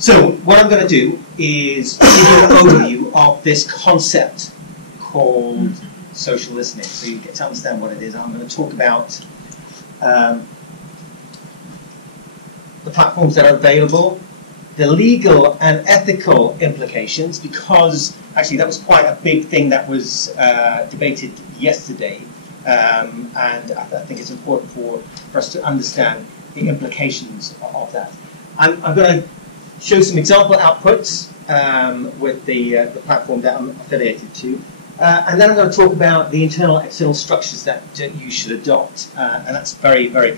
So what I'm going to do is give you an overview of this concept called social listening, so you get to understand what it is. I'm going to talk about the platforms that are available, the legal and ethical implications, because actually that was quite a big thing that was debated yesterday, and I think it's important for us to understand the implications of that. I'm going to show some example outputs with the platform that I'm affiliated to, and then I'm going to talk about the internal and external structures that you should adopt, and that's very, very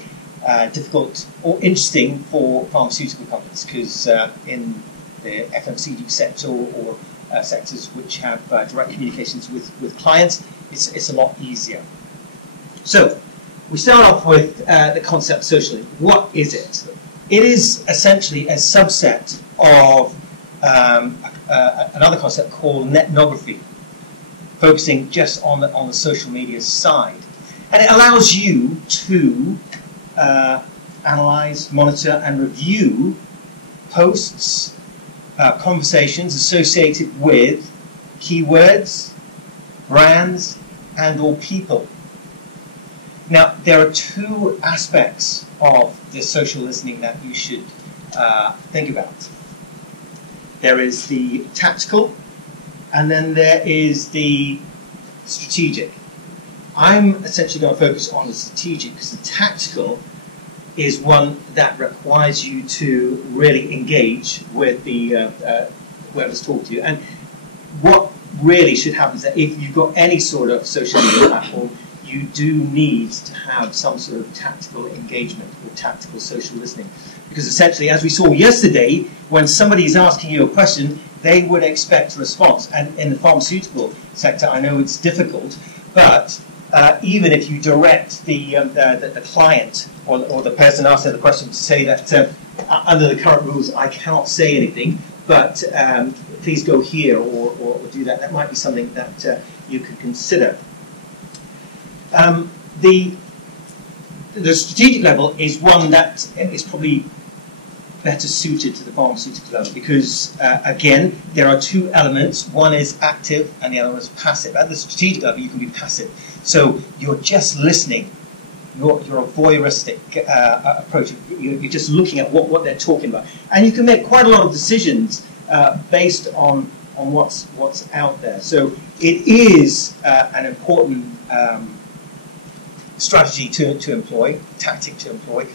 difficult or interesting for pharmaceutical companies, because in the FMCG sector or sectors which have direct communications with clients, it's a lot easier. So we start off with the concept socially. What is it? It is essentially a subset of another concept called netnography, focusing just on the social media side. And it allows you to analyze, monitor, and review posts, conversations associated with keywords, brands, and/or people. Now, there are two aspects of this social listening that you should think about. There is the tactical, and then there is the strategic. I'm essentially going to focus on the strategic, because the tactical is one that requires you to really engage with the whoever's talking to you. And what really should happen is that if you've got any sort of social media platform, you do need to have some sort of tactical engagement or tactical social listening. Because essentially, as we saw yesterday, when somebody is asking you a question, they would expect a response. And in the pharmaceutical sector, I know it's difficult, but even if you direct the client or the person asking the question to say that under the current rules, I cannot say anything, but please go here or do that, that might be something that you could consider. The strategic level is one that is probably better suited to the pharmaceutical level, because again, there are two elements. One is active and the other is passive. At the strategic level, you can be passive, so you're just listening. You're a voyeuristic approach. You're just looking at what they're talking about, and you can make quite a lot of decisions based on what's out there. So it is an important strategy to employ, tactic to employ,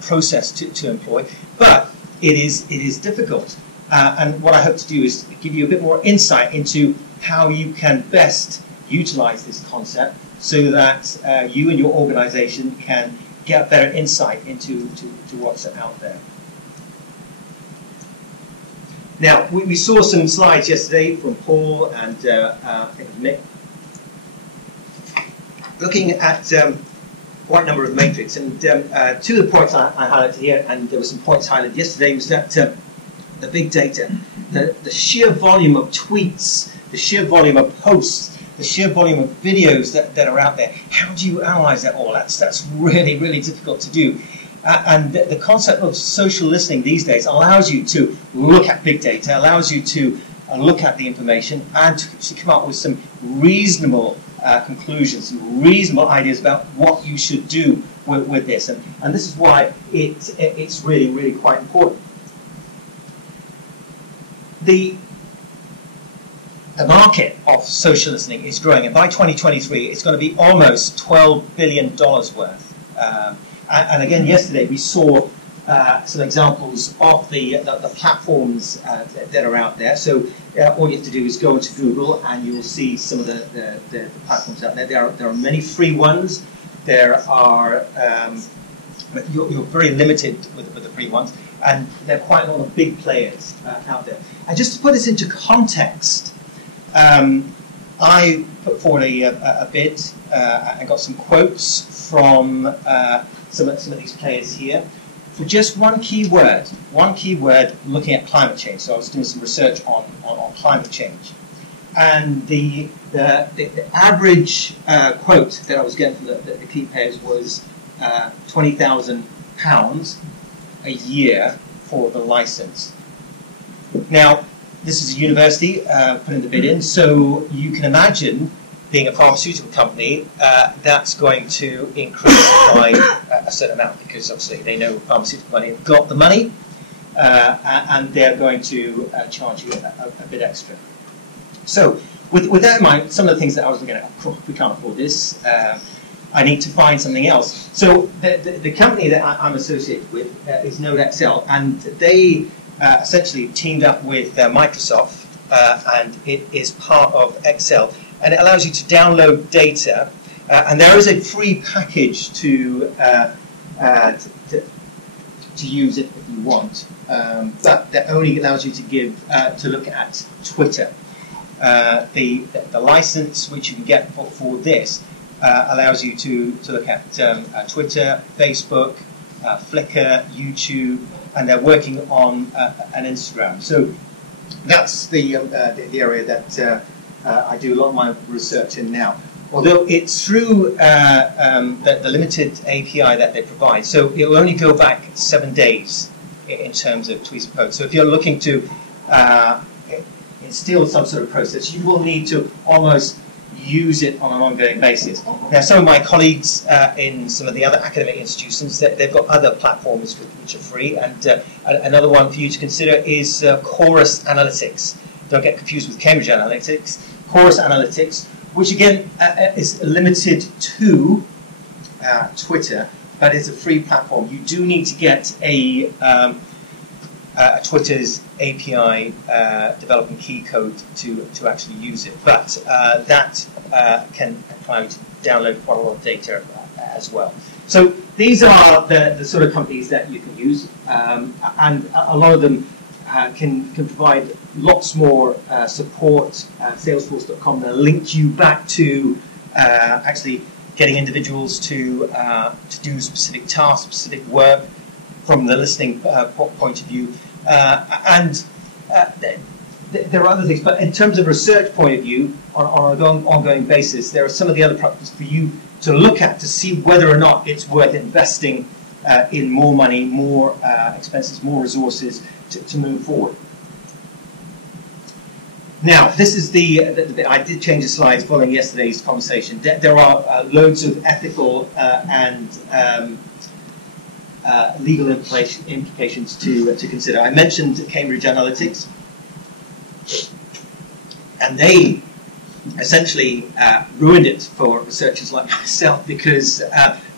process to employ, but it is difficult. And what I hope to do is give you a bit more insight into how you can best utilize this concept, so that you and your organization can get better insight into what's out there. Now, we saw some slides yesterday from Paul and I think it was Nick, looking at quite a number of matrix, and two of the points I highlighted here, and there were some points highlighted yesterday, was that the big data, the sheer volume of tweets, the sheer volume of posts, the sheer volume of videos that are out there. How do you analyze that all? That's really, really difficult to do. And the concept of social listening these days allows you to look at big data, allows you to look at the information, and to come up with some reasonable conclusions, some reasonable ideas about what you should do with this. And this is why it's really, really quite important. The market of social listening is growing, and by 2023 it's going to be almost $12 billion worth. And again, yesterday we saw some examples of the platforms that are out there. So all you have to do is go into Google and you'll see some of the platforms out there. There are many free ones. There are you're very limited with the free ones, and there are quite a lot of big players out there. And just to put this into context, I put forward a bid and got some quotes from some of these players here for just one keyword looking at climate change. So I was doing some research on climate change, and the average quote that I was getting from the key players was £20,000 a year for the license. Now, this is a university putting the bid in, so you can imagine, being a pharmaceutical company, that's going to increase by a certain amount, because obviously they know pharmaceutical company have got the money, and they're going to charge you a bit extra. So, with that in mind, some of the things that I was looking at, of course, we can't afford this. I need to find something else. So the company that I'm associated with is NodeXL, and they essentially teamed up with Microsoft, and it is part of Excel, and it allows you to download data, and there is a free package to use it if you want, but that only allows you to look at Twitter. The license which you can get for this allows you to look at Twitter, Facebook, Flickr, YouTube, and they're working on an Instagram. So that's the area that I do a lot of my research in now. Although it's through the limited API that they provide, so it will only go back 7 days in terms of tweets and posts. So if you're looking to instill some sort of process, you will need to almost use it on an ongoing basis. Now, some of my colleagues in some of the other academic institutions, they've got other platforms which are free, and another one for you to consider is Chorus Analytics. Don't get confused with Cambridge Analytics. Chorus Analytics, which again is limited to Twitter, but it's a free platform. You do need to get a Twitter's API developing key code to actually use it, but that can allow you to download quite a lot of data as well. So these are the sort of companies that you can use, and a lot of them can provide lots more support. Salesforce.com will link you back to actually getting individuals to do specific tasks, specific work from the listening point of view. And there are other things, but in terms of research point of view, on an ongoing basis, there are some of the other practices for you to look at to see whether or not it's worth investing in more money, more expenses, more resources to move forward. Now, this is I did change the slides following yesterday's conversation. There are loads of ethical and legal implications to consider. I mentioned Cambridge Analytics, and they essentially ruined it for researchers like myself, because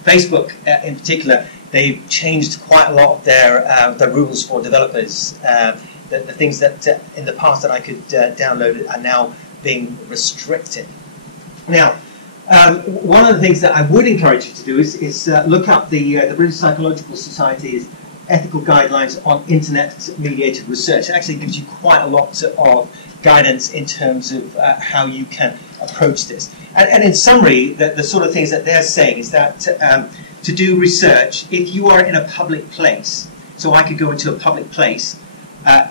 Facebook in particular, they've changed quite a lot of their rules for developers. The things that in the past that I could download are now being restricted. Now, one of the things that I would encourage you to do is look up the British Psychological Society's ethical guidelines on internet-mediated research. It actually gives you quite a lot of guidance in terms of how you can approach this. And in summary, the sort of things that they're saying is that to do research, if you are in a public place, so I could go into a public place,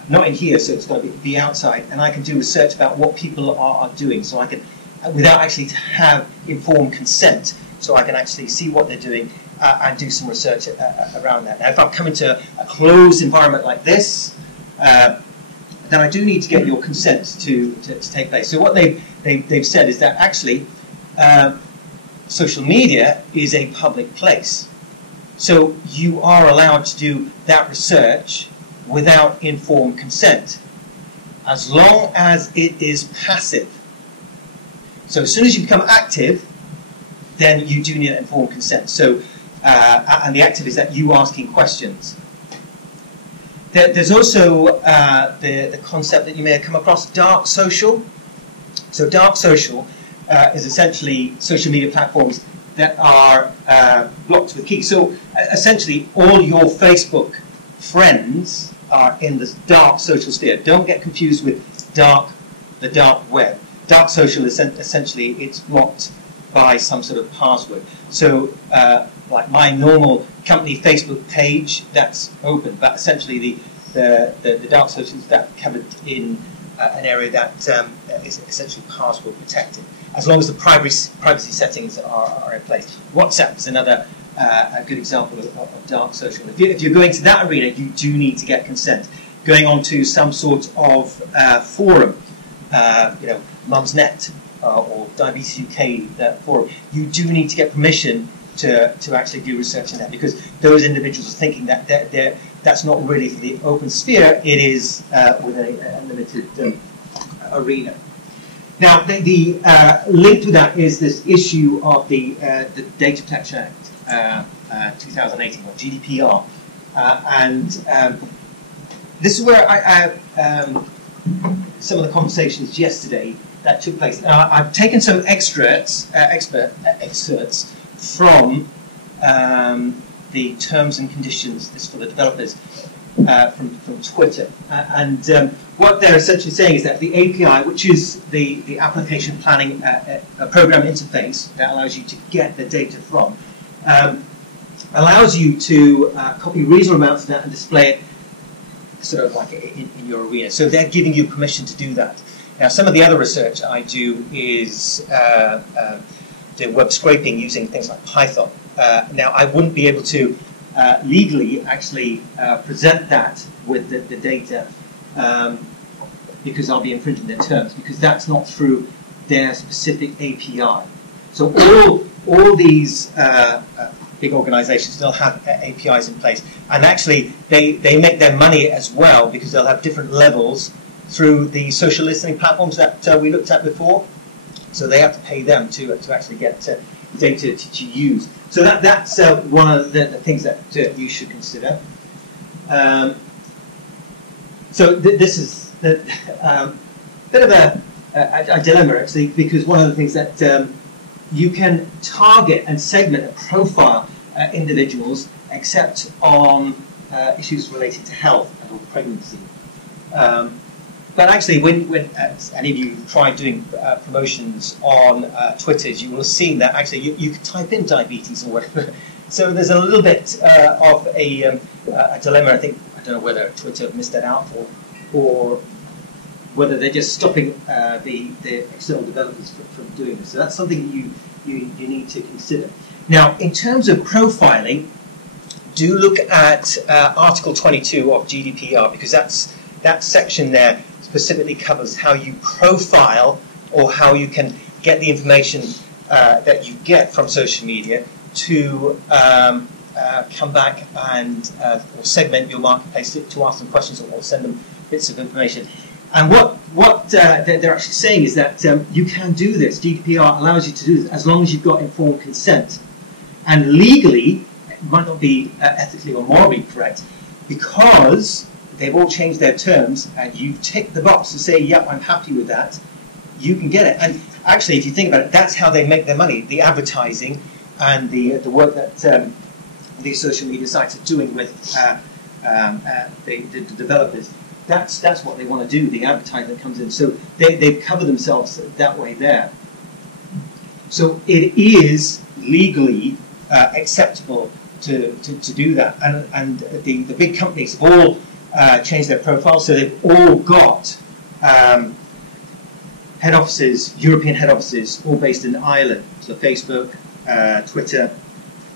not in here, so it's got to be outside, and I can do research about what people are doing, so I can, without actually to have informed consent, so I can actually see what they're doing and do some research around that. Now, if I'm coming to a closed environment like this, then I do need to get your consent to take place. So what they've said is that actually social media is a public place. So you are allowed to do that research without informed consent, as long as it is passive. So as soon as you become active, then you do need informed consent. So, and the active is that you asking questions. There's also the concept that you may have come across, dark social. So dark social is essentially social media platforms that are blocked with keys. So essentially all your Facebook friends are in this dark social sphere. Don't get confused with the dark web. Dark social is essentially, it's blocked by some sort of password. So like my normal company Facebook page, that's open, but essentially the dark social is that covered in an area that is essentially password protected, as long as the privacy settings are in place. WhatsApp is another a good example of dark social. If you're going to that arena, you do need to get consent, going on to some sort of forum, Mumsnet or Diabetes UK forum, you do need to get permission to actually do research in that, because those individuals are thinking that that's not really for the open sphere, it is with a limited arena. Now, the link to that is this issue of the Data Protection Act 2018, or GDPR. This is where some of the conversations yesterday that took place. I've taken some excerpts from the terms and conditions, this for the developers, from Twitter. What they're essentially saying is that the API, which is the application planning program interface that allows you to get the data from, allows you to copy reasonable amounts of that and display it sort of like in your arena. So they're giving you permission to do that. Now, some of the other research I do is doing web scraping using things like Python. Now, I wouldn't be able to legally actually present that with the data because I'll be infringing their terms, because that's not through their specific API. So all these big organizations still have APIs in place, and actually they make their money as well, because they'll have different levels through the social listening platforms that we looked at before. So they have to pay them to actually get data to use. So that's one of the things that you should consider. This is a bit of a dilemma, actually, because one of the things that you can target and segment and profile individuals except on issues related to health and or pregnancy. But actually, when any of you tried doing promotions on Twitter, you will have seen that actually you could type in diabetes or whatever. So there's a little bit of a dilemma. I don't know whether Twitter missed that out or whether they're just stopping the external developers from doing this. So that's something that you need to consider. Now, in terms of profiling, do look at Article 22 of GDPR, because that section there specifically covers how you profile, or how you can get the information that you get from social media to come back and or segment your marketplace to ask them questions or send them bits of information. And what they're actually saying is that you can do this. GDPR allows you to do this as long as you've got informed consent. And legally, it might not be ethically or morally correct, because they've all changed their terms, and you tick the box to say, yep, I'm happy with that, you can get it. And actually, if you think about it, that's how they make their money, the advertising and the work that these social media sites are doing with the developers. That's what they want to do, the advertising that comes in. So they cover themselves that way there. So it is legally acceptable to do that. And the big companies have all changed their profiles, so they've all got head offices, European head offices, all based in Ireland. So Facebook, Twitter,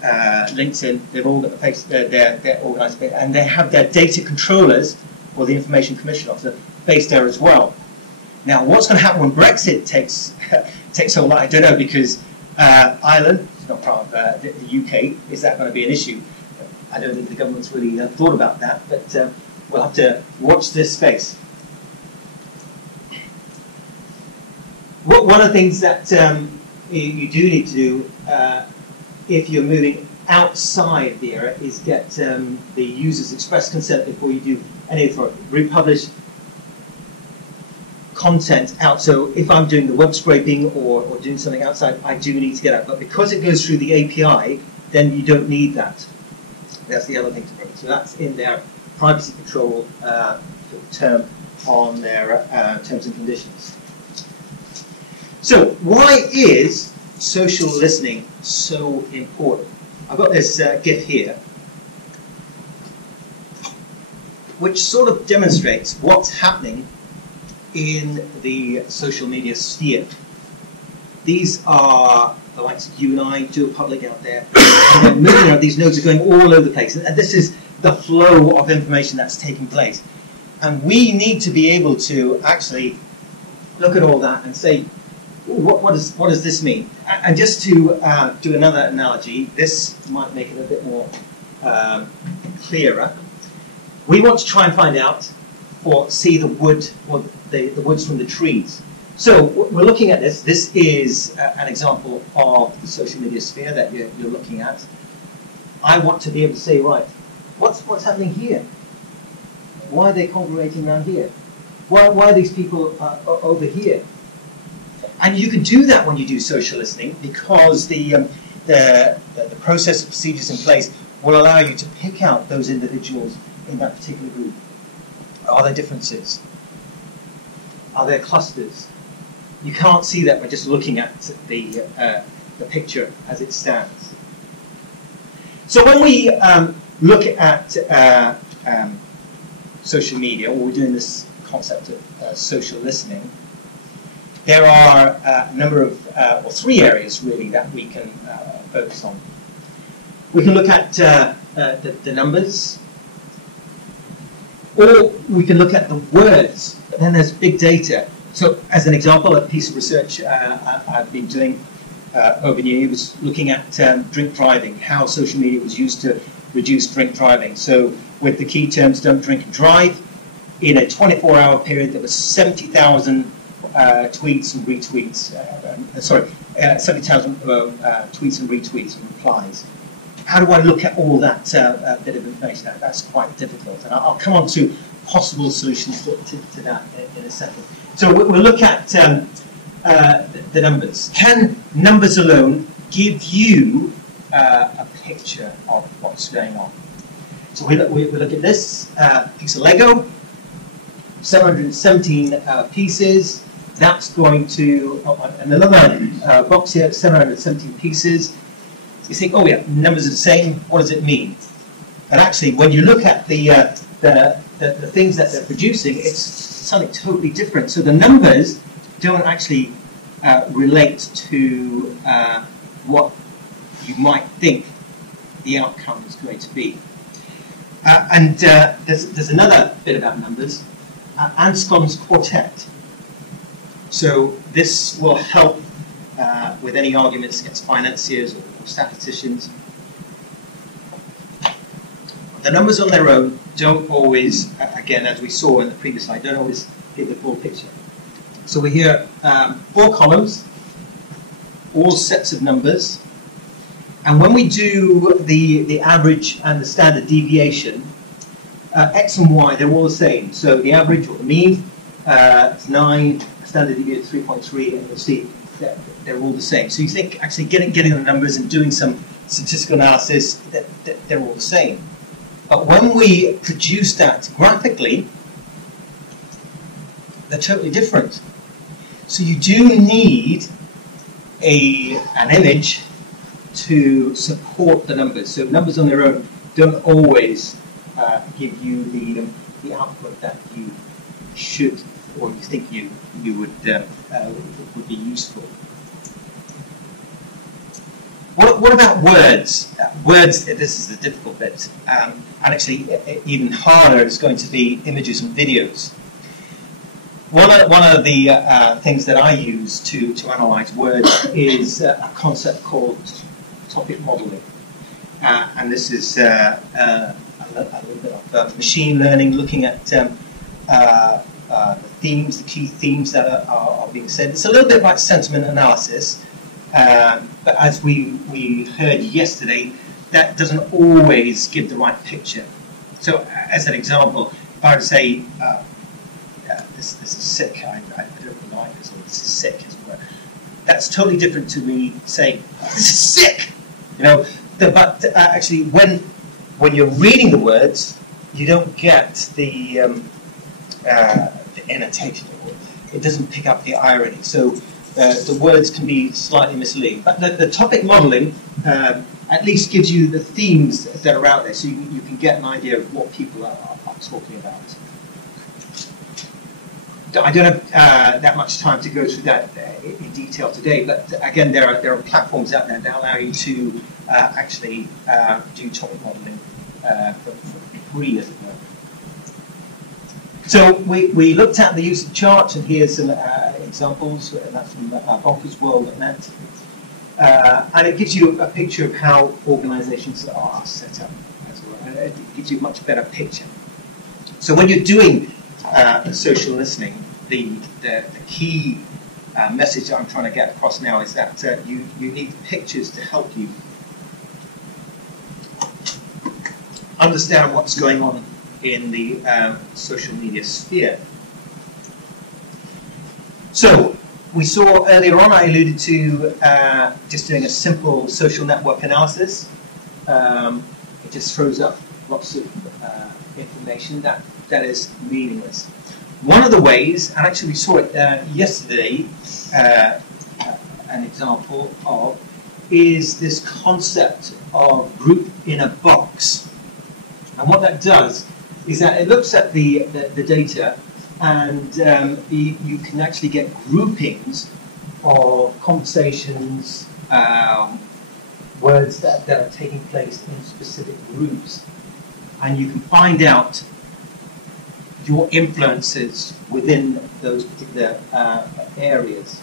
LinkedIn, they've all got their organised, and they have their data controllers, or the Information Commission Officer, based there as well. Now, what's going to happen when Brexit takes hold? I don't know, because Ireland is not part of the UK. Is that going to be an issue? I don't think the government's really thought about that, but we'll have to watch this space. One of the things that you do need to do if you're moving outside the area is get the user's express consent before you do any sort of republish content out. So if I'm doing the web scraping or doing something outside, I do need to get out. But because it goes through the API, then you don't need that. That's the other thing to bring. So that's in their privacy control term on their terms and conditions. So why is social listening so important? I've got this GIF here, which sort of demonstrates what's happening in the social media sphere. These are the likes of you and I, Dual Public out there, and then these nodes are going all over the place. And this is the flow of information that's taking place. And we need to be able to actually look at all that and say, what does this mean? And just to do another analogy, this might make it a bit more clearer. We want to try and find out or see the wood or the woods from the trees. So we're looking at this. This is an example of the social media sphere that you're looking at. I want to be able to say, right, what's happening here? Why are they congregating around here? Why are these people over here? And you can do that when you do social listening, because the process of procedures in place will allow you to pick out those individuals in that particular group. Are there differences? Are there clusters? You can't see that by just looking at the picture as it stands. So when we look at social media, or we're doing this concept of social listening, there are a number of, or three areas really, that we can focus on. We can look at the numbers, or we can look at the words, but then there's big data. So as an example, a piece of research I've been doing over the year was looking at drink driving, how social media was used to reduce drink driving. So with the key terms, don't drink and drive, in a 24-hour period there was 70,000 tweets and retweets, 70,000 tweets and retweets and replies. How do I look at all that bit of information? That's quite difficult, and I'll come on to possible solutions to that in a second. So we'll look at the numbers. Can numbers alone give you a picture of what's going on? So we look at this piece of Lego, 717 pieces. That's going to, and another box here, 717 pieces. You think, oh yeah, numbers are the same. What does it mean? And actually, when you look at the things that they're producing, it's something totally different. So the numbers don't actually relate to what you might think the outcome is going to be. And there's another bit about numbers, Anscombe's Quartet. So this will help with any arguments against financiers or statisticians. The numbers on their own don't always, again, as we saw in the previous slide, don't always give the full picture. So we hear 4 columns, all sets of numbers, and when we do the average and the standard deviation, X and Y, they're all the same. So the average or the mean is 9, standard deviation 3.3, and you'll see that they're all the same. So you think actually getting the numbers and doing some statistical analysis, that they're all the same. But when we produce that graphically, they're totally different. So you do need an image to support the numbers. So numbers on their own don't always give you the output that you should, or you think you would be useful. What about words? Words, this is the difficult bit, and actually even harder is going to be images and videos. One of the things that I use to analyze words is a concept called topic modeling, and this is a little bit of machine learning, looking at the themes, the key themes that are being said. It's a little bit like sentiment analysis, but as we heard yesterday, that doesn't always give the right picture. So as an example, if I were to say, this is sick, I don't like this, or this is sick, as it were, that's totally different to me saying, this is sick! You know, but actually when you're reading the words, you don't get the annotation. It doesn't pick up the irony. So the words can be slightly misleading. But the topic modeling at least gives you the themes that are out there, so you can get an idea of what people are talking about. I don't have that much time to go through that in detail today, but again, there are platforms out there that allow you to actually do topic modeling for free, as it were. So we looked at the use of charts, and here's some examples, and that's from bonkersworld.net. And it gives you a picture of how organizations are set up as well. It gives you a much better picture. So when you're doing social listening, the key message that I'm trying to get across now is that you need pictures to help you understand what's going on in the social media sphere. So we saw earlier on, I alluded to just doing a simple social network analysis. It just throws up lots of information that is meaningless. One of the ways, and actually we saw it yesterday, an example of, is this concept of group in a box. And what that does is that it looks at the data, and you can actually get groupings of conversations, words that are taking place in specific groups. And you can find out your influences within those particular areas.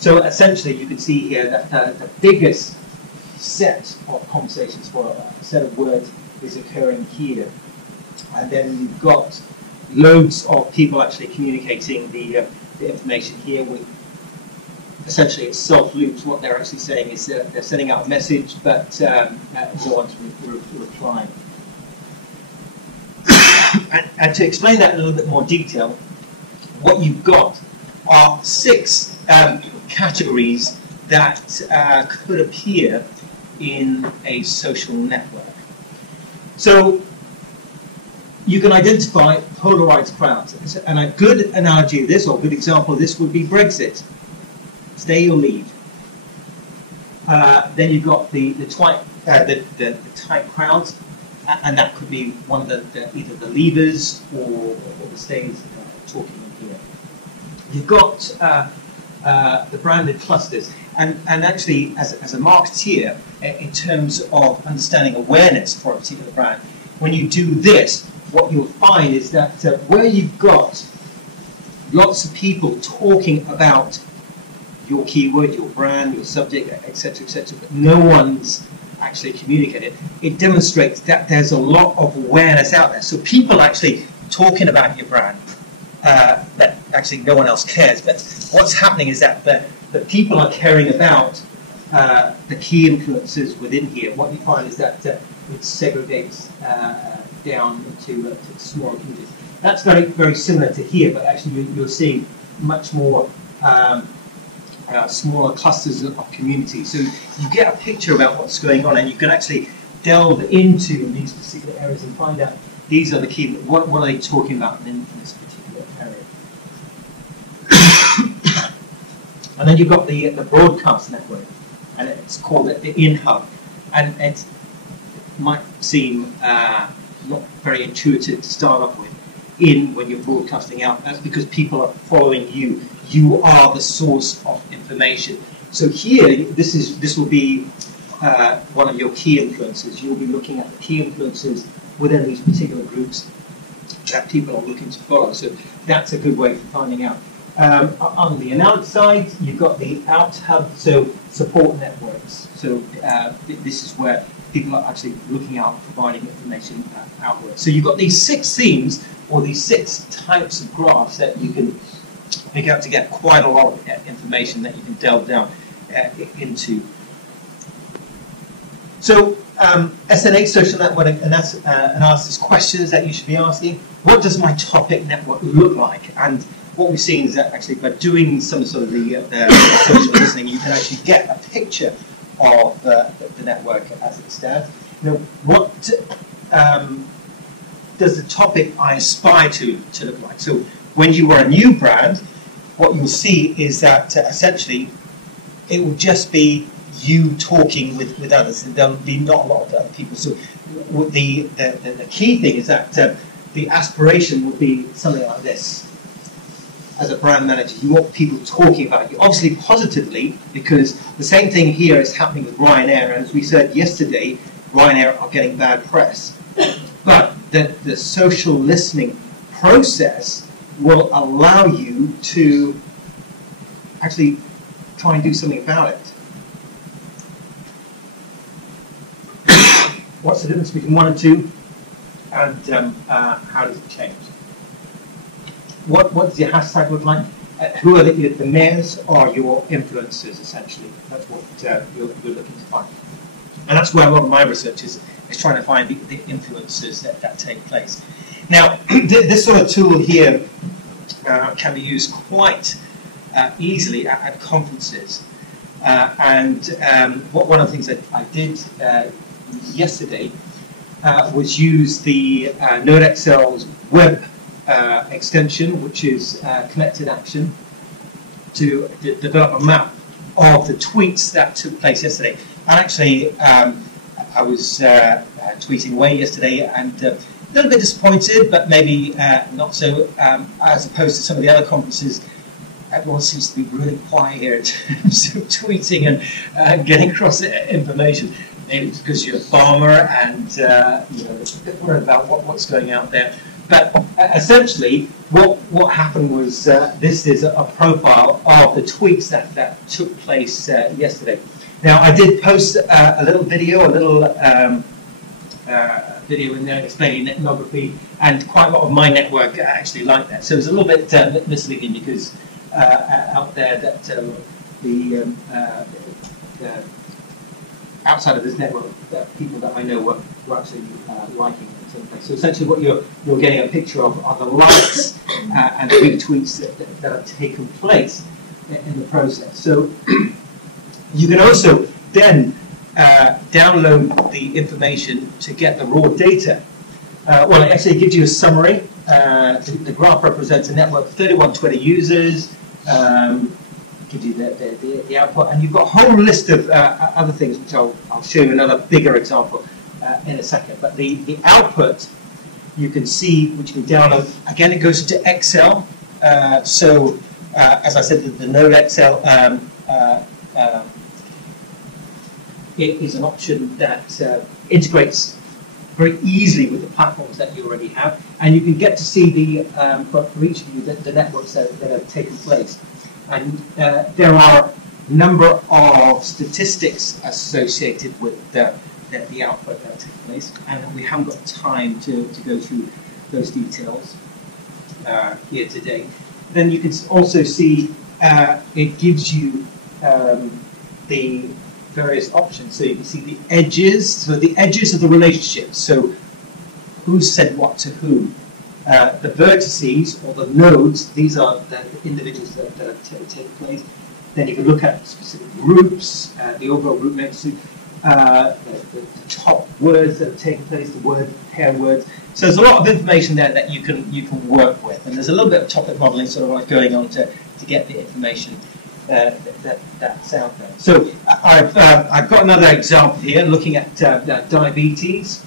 So essentially you can see here that the biggest set of conversations for a set of words is occurring here. And then you've got loads of people actually communicating the information here with, essentially it's self-loops. What they're actually saying is they're sending out a message, but no one's replying. And to explain that in a little bit more detail, what you've got are 6 categories that could appear in a social network. So you can identify polarized crowds. And a good analogy of this, or a good example of this, would be Brexit. Stay or leave. Then you've got the tight crowds, and that could be one of either the leavers or the stays talking in here. You've got the branded clusters, and actually as a marketeer, in terms of understanding awareness for a particular brand, when you do this, what you'll find is that where you've got lots of people talking about your keyword, your brand, your subject, etc., but no one's actually communicated, it demonstrates that there's a lot of awareness out there. So people actually talking about your brand, that actually no one else cares. But what's happening is that the people are caring about the key influences within here. What you find is that it segregates down into smaller communities. That's very, very similar to here, but actually you're seeing much more smaller clusters of communities. So you get a picture about what's going on, and you can actually delve into these particular areas and find out these are the key. What are they talking about in this particular area? And then you've got the broadcast network, and it's called the in-hub, and it might seem not very intuitive to start off with. When you're broadcasting out, that's because people are following you. You are the source of information. So here, this will be one of your key influences. You'll be looking at the key influences within these particular groups that people are looking to follow. So that's a good way for finding out. On the announce side, you've got the out hub, so support networks. So this is where people are actually looking out, providing information outwards. So you've got these 6 themes, or these 6 types of graphs that you can pick out to get quite a lot of information that you can delve down into. So SNA, social network analysis questions that you should be asking. What does my topic network look like? And what we've seen is that actually by doing some sort of the social listening, you can actually get a picture of the network as it stands. Now, what does the topic I aspire to look like? So when you are a new brand, what you'll see is that essentially it will just be you talking with others, and there'll be not a lot of other people. So the key thing is that the aspiration would be something like this. As a brand manager, you want people talking about you, obviously positively, because the same thing here is happening with Ryanair, and as we said yesterday, Ryanair are getting bad press. But the social listening process will allow you to actually try and do something about it. What's the difference between 1 and 2, and how does it change? What does your hashtag look like? Who are the mayors or your influencers, essentially? That's what you're looking to find. And that's where a lot of my research is trying to find the influences that take place. Now, this sort of tool here can be used quite easily at conferences. One of the things that I did yesterday was use the NodeXL's web extension, which is Connected Action, to develop a map of the tweets that took place yesterday. And actually, I was tweeting away yesterday and a little bit disappointed, but maybe not so, as opposed to some of the other conferences. Everyone seems to be really quiet here in terms of tweeting and getting across information. Maybe it's because you're a farmer and you're a bit worried about what's going out there. But essentially, what happened was this is a profile of the tweets that took place yesterday. Now, I did post a little video, video in there explaining ethnography, and quite a lot of my network actually liked that. So it's a little bit misleading because out there that the outside of this network, people that I know were actually liking it. So essentially what you're getting a picture of are the likes and the retweets that have taken place in the process. So you can also then download the information to get the raw data. Well, it actually gives you a summary. The graph represents a network of 31 Twitter users. Gives you the output, and you've got a whole list of other things, which I'll show you another bigger example in a second. But the output you can see, which you can download. Again, it goes into Excel. So as I said, the NodeXL it is an option that integrates very easily with the platforms that you already have, and you can get to see the for each of you the networks that have taken place. And there are a number of statistics associated with the output that takes place, and we haven't got time to go through those details here today. Then you can also see it gives you the various options. So you can see the edges, so the edges of the relationship. So who said what to whom. The vertices, or the nodes, these are the individuals that have taken place. Then you can look at specific groups, the overall group matrix, the top words that have taken place, the word pair words. So there's a lot of information there that you can work with, and there's a little bit of topic modeling sort of like going on to get the information that's out there. So I've got another example here, looking at diabetes.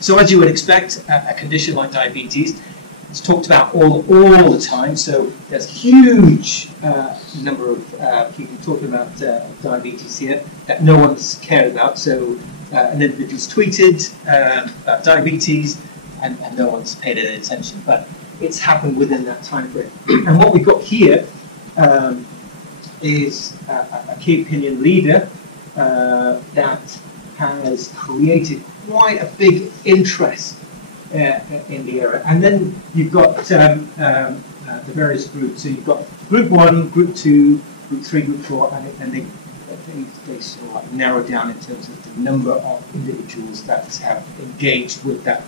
So as you would expect, a condition like diabetes, it's talked about all the time. So there's a huge number of people talking about diabetes here that no one's cared about. So an individual's tweeted about diabetes, and no one's paid any attention. But it's happened within that time frame. And what we've got here is a key opinion leader that has created quite a big interest in the area. And then you've got the various groups. So you've got group 1, group 2, group 3, group 4, and they sort of like narrow down in terms of the number of individuals that have engaged with that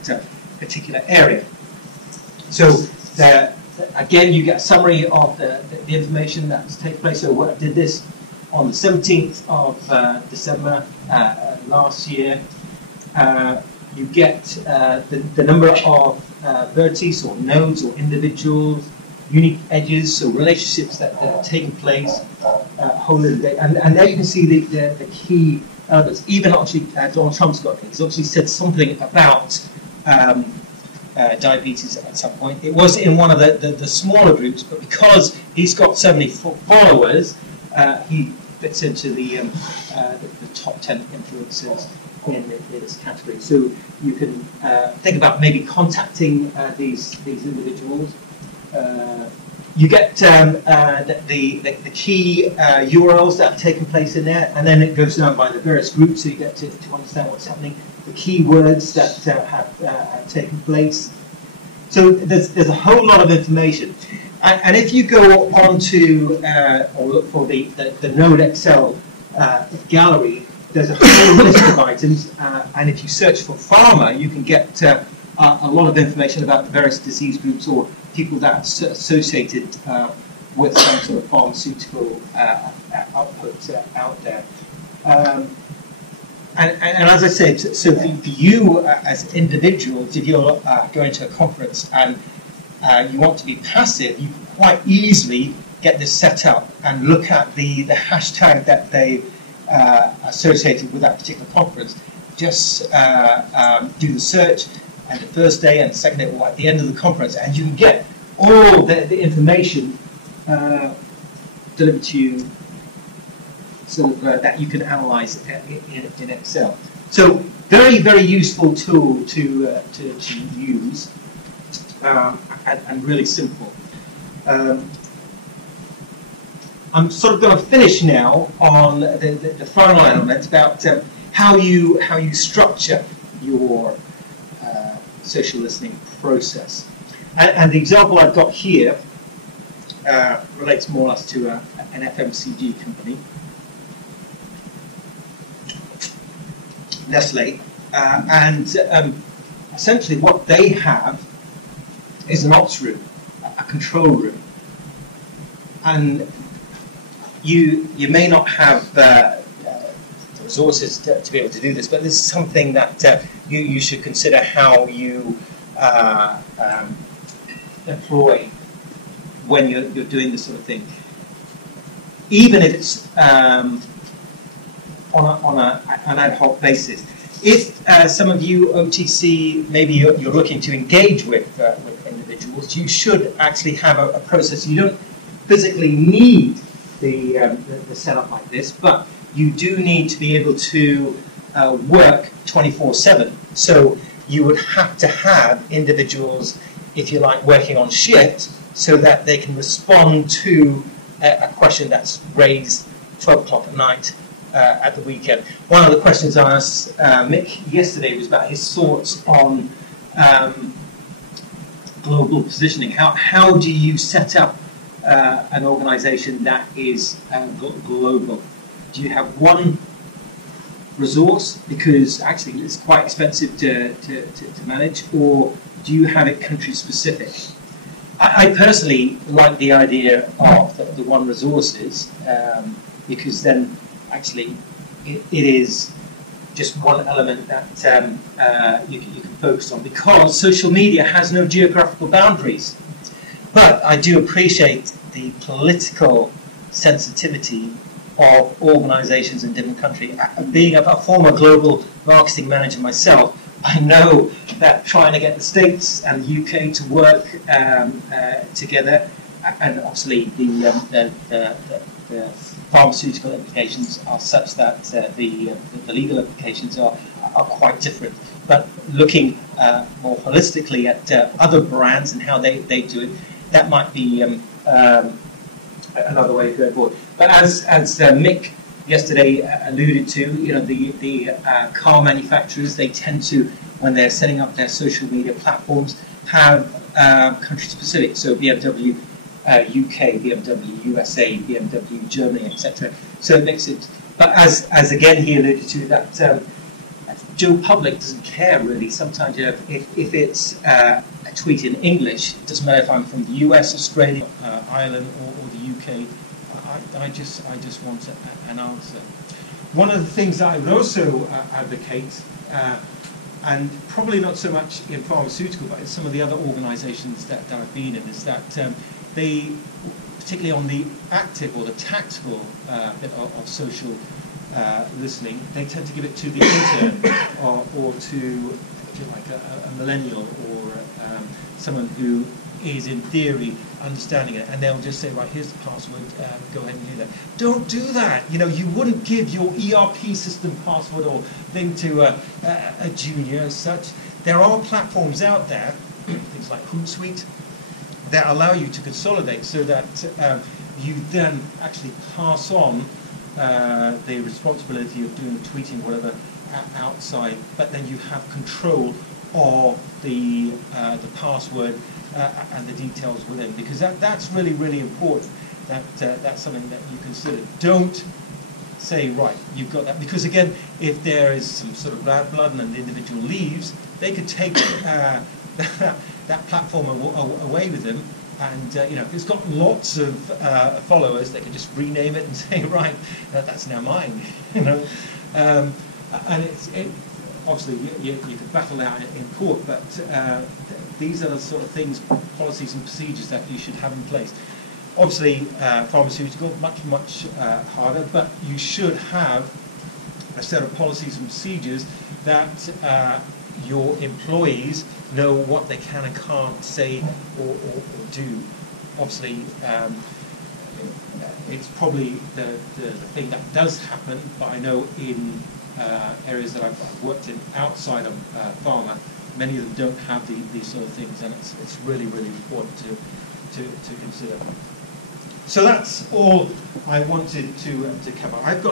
particular area. So again, you get a summary of the information that's taken place. So I did this on the 17th of December last year. You get the number of vertices or nodes or individuals, unique edges, so relationships that have taken place, whole of the day. And there you can see the key elements. Even actually Donald Trump's got things. He's actually said something about diabetes at some point. It was in one of the smaller groups, but because he's got so many followers, he fits into the top 10 influencers in this category. So you can think about maybe contacting these individuals. You get the key URLs that have taken place in there, and then it goes down by the various groups, so you get to understand what's happening. The keywords that have taken place. So there's a whole lot of information. And if you go on to or look for the Node Excel gallery, there's a whole list of items. And if you search for pharma, you can get a lot of information about the various disease groups or people that are associated with some sort of pharmaceutical output out there. And as I said, so for you as individuals, if you're going to a conference and you want to be passive, you can quite easily get this set up and look at the hashtag that they associated with that particular conference. Just do the search and the first day and the second day, or at the end of the conference, and you can get all the information delivered to you, so that you can analyze in Excel. So very, very useful tool to use, and really simple. I'm sort of going to finish now on the final element about how you structure your social listening process. And the example I've got here relates more or less to an FMCG company, Nestle, and essentially what they have is an ops room, a control room, and you may not have the resources to be able to do this, but this is something that you should consider how you employ when you're doing this sort of thing. Even if it's on an ad hoc basis. If some of you OTC, maybe you're looking to engage with individuals, you should actually have a process. You don't physically need the setup like this, but you do need to be able to work 24/7. So you would have to have individuals, if you like, working on shift, so that they can respond to a question that's raised 12 o'clock at night at the weekend. One of the questions I asked Mick yesterday was about his thoughts on global positioning. How do you set up an organization that is global? Do you have one resource, because actually it's quite expensive to manage, or do you have it country specific? I personally like the idea of the one resources, because then actually it is just one element that you can focus on, because social media has no geographical boundaries. But I do appreciate the political sensitivity of organizations in different countries. Being a former global marketing manager myself, I know that trying to get the States and the UK to work together, and obviously the pharmaceutical implications are such that the legal implications are quite different. But looking more holistically at other brands and how they do it, that might be another way of going forward. But as Mick yesterday alluded to, you know, the car manufacturers, they tend to, when they're setting up their social media platforms, have country specific. So BMW UK, BMW USA, BMW Germany, etc. So it makes it. But as again he alluded to, that Joe Public doesn't care really. Sometimes, you know, if it's a tweet in English, it doesn't matter if I'm from the US, Australia, Ireland, or the UK. I just want an answer. One of the things that I would also advocate, and probably not so much in pharmaceutical, but in some of the other organisations that I've been in, is that they, particularly on the active or the tactical bit of social listening, they tend to give it to the intern or to, if you like, a millennial or someone who is in theory understanding it, and they'll just say, right, here's the password, go ahead and do that. Don't do that. You know, you wouldn't give your ERP system password or thing to a junior as such. There are platforms out there, things like Hootsuite, that allow you to consolidate so that you then actually pass on the responsibility of doing tweeting, whatever, outside, but then you have control of the password and the details within, because that's really, really important. That's something that you consider. Don't say, right, you've got that, because again, if there is some sort of bad blood and an individual leaves, they could take that platform away with them. And you know, if it's got lots of followers, they can just rename it and say, right, that's now mine. You know, and obviously you could battle that in court, but these are the sort of things, policies and procedures that you should have in place. Obviously, pharmaceutical, much harder, but you should have a set of policies and procedures that your employees know what they can and can't say or do. Obviously, it's probably the thing that does happen, but I know in areas that I've worked in outside of pharma, many of them don't have these sort of things, and it's really, really important to consider. So that's all I wanted to cover. I've got